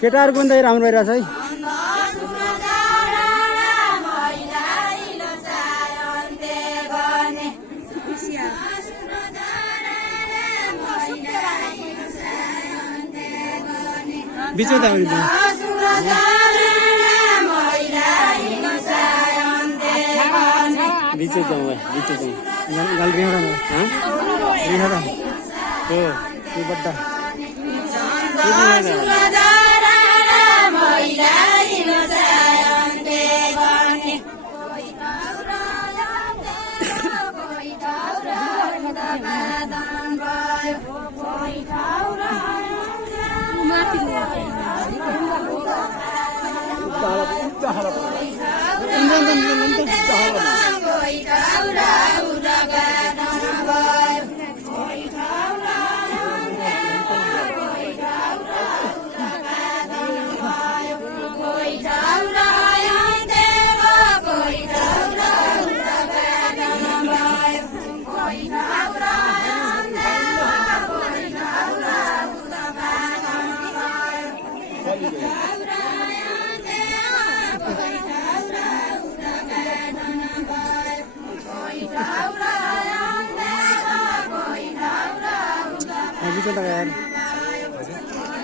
केटाहरूको पनि राम्रो भइरहेछ है। बिचमा त बिचो जाउँ बिचो जाउँ गल रिहा ना हाँ रिहा ना तो ये बड़ा बिचमा यार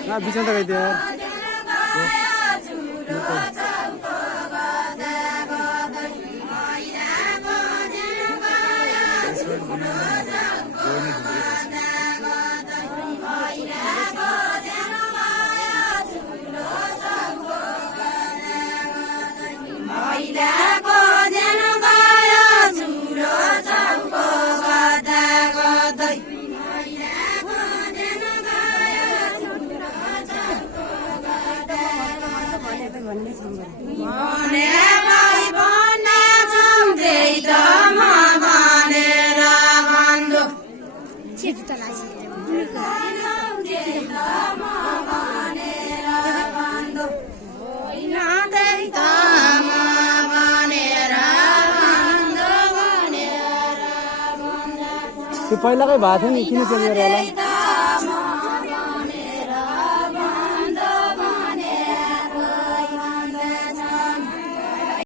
ना बिचमा गई थी यार त्यो पहिलाकै भएको थियो नि किन चेन्ज गरेर होला